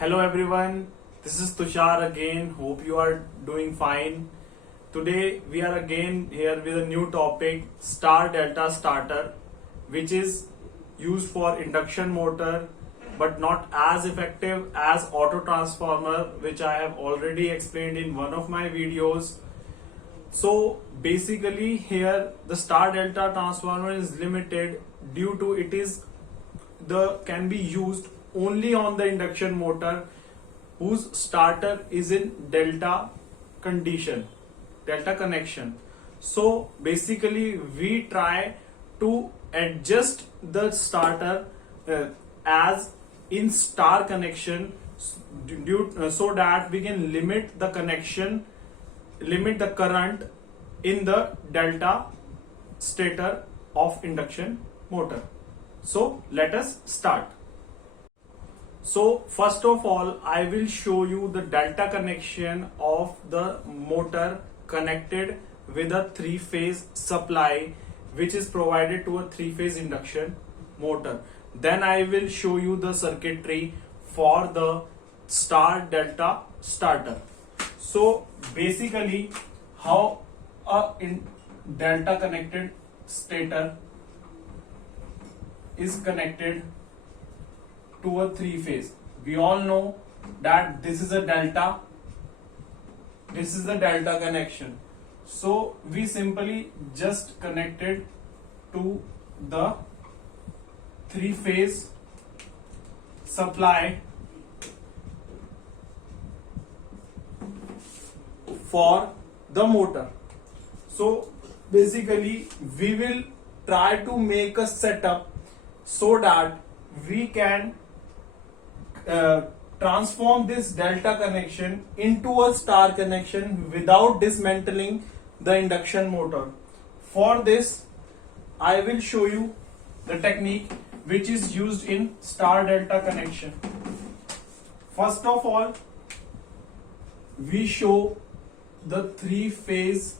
Hello everyone, this is Tushar again. Hope you are doing fine. Today we are again here with a new topic, star delta starter, which is used for induction motor but not as effective as auto transformer, which I have already explained in one of my videos. So basically here the star delta transformer is limited due to it is the can be used only on the induction motor whose starter is in delta connection. So basically we try to adjust the starter as in star connection so that we can limit the current in the delta stator of induction motor. So let us start. So first of all, I will show you the delta connection of the motor connected with a three-phase supply which is provided to a three-phase induction motor. Then I will show you the circuitry for the star delta starter. So basically how a delta connected stator is connected to a three-phase. We all know that this is a delta connection. So we simply just connected to the three-phase supply for the motor. So basically we will try to make a setup so that we can transform this delta connection into a star connection without dismantling the induction motor. For this, I will show you the technique which is used in star delta connection. First of all, we show the three-phase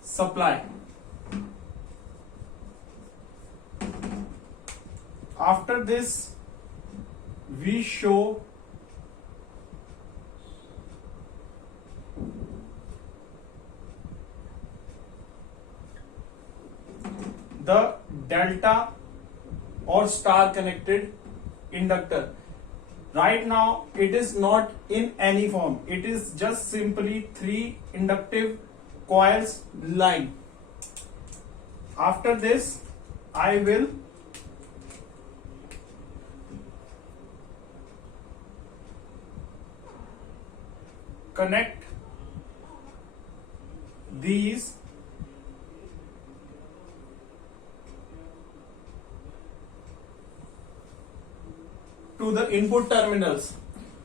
supply. After this, we show the delta or star connected inductor. Right now it is not in any form, it is just simply three inductive coils line. After this, I will connect these to the input terminals.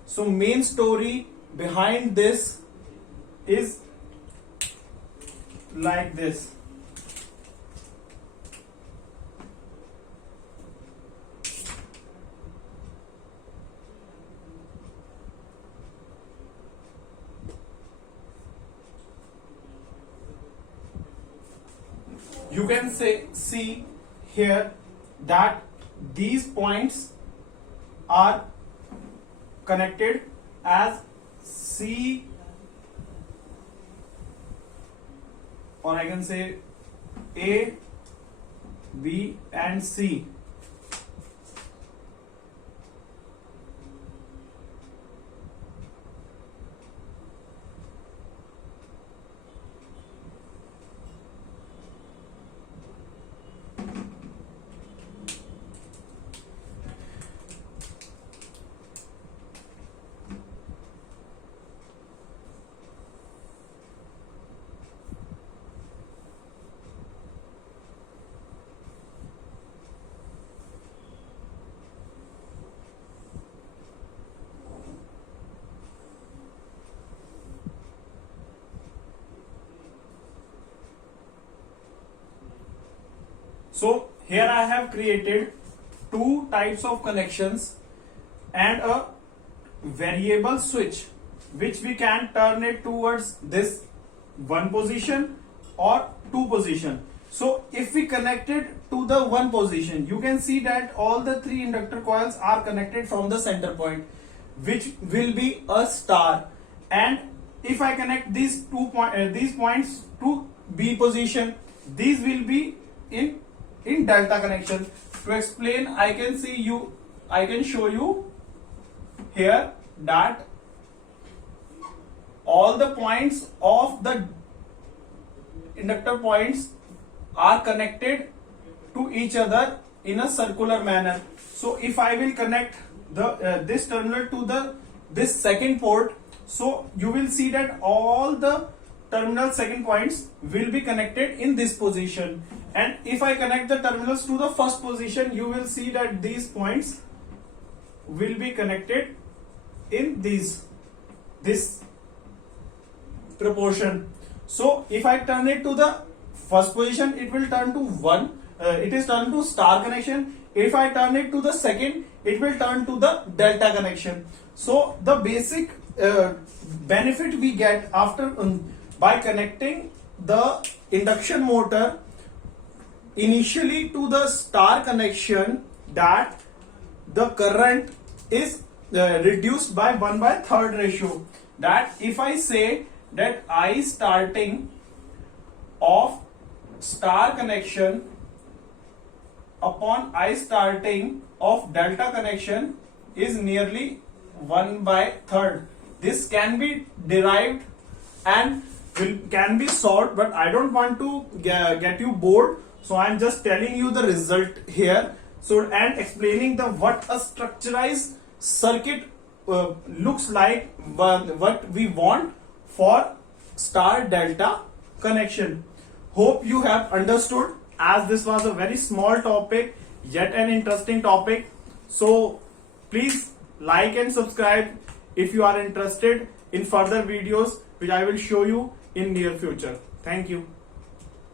So main story behind this is like this. You can see here that these points are connected as C, or I can say A, B and C. So here I have created two types of connections and a variable switch which we can turn it towards this one position or two position. So if we connect it to the one position, you can see that all the three inductor coils are connected from the center point. which will be a star. And if I connect these these points to B position, these will be in delta connection. To explain, I can show you here that all the points of the inductor points are connected to each other in a circular manner. So if I will connect the this terminal to this second port, so you will see that all the terminal second points will be connected in this position. And if I connect the terminals to the first position, you will see that these points will be connected in this proportion. So if I turn it to the first position, it will turn to 1. It is turned to star connection. If I turn it to the second, it will turn to the delta connection. So the basic benefit we get after by connecting the induction motor initially to the star connection, that the current is reduced by 1/3 ratio. That if I say that I starting of star connection upon I starting of delta connection is nearly 1/3. This can be derived and can be solved, but I don't want to get you bored, so I'm just telling you the result here. So and explaining the what a structurized circuit looks like, what we want for star delta connection. Hope you have understood, as this was a very small topic yet an interesting topic. So please like and subscribe if you are interested in further videos which I will show you in near future. Thank you.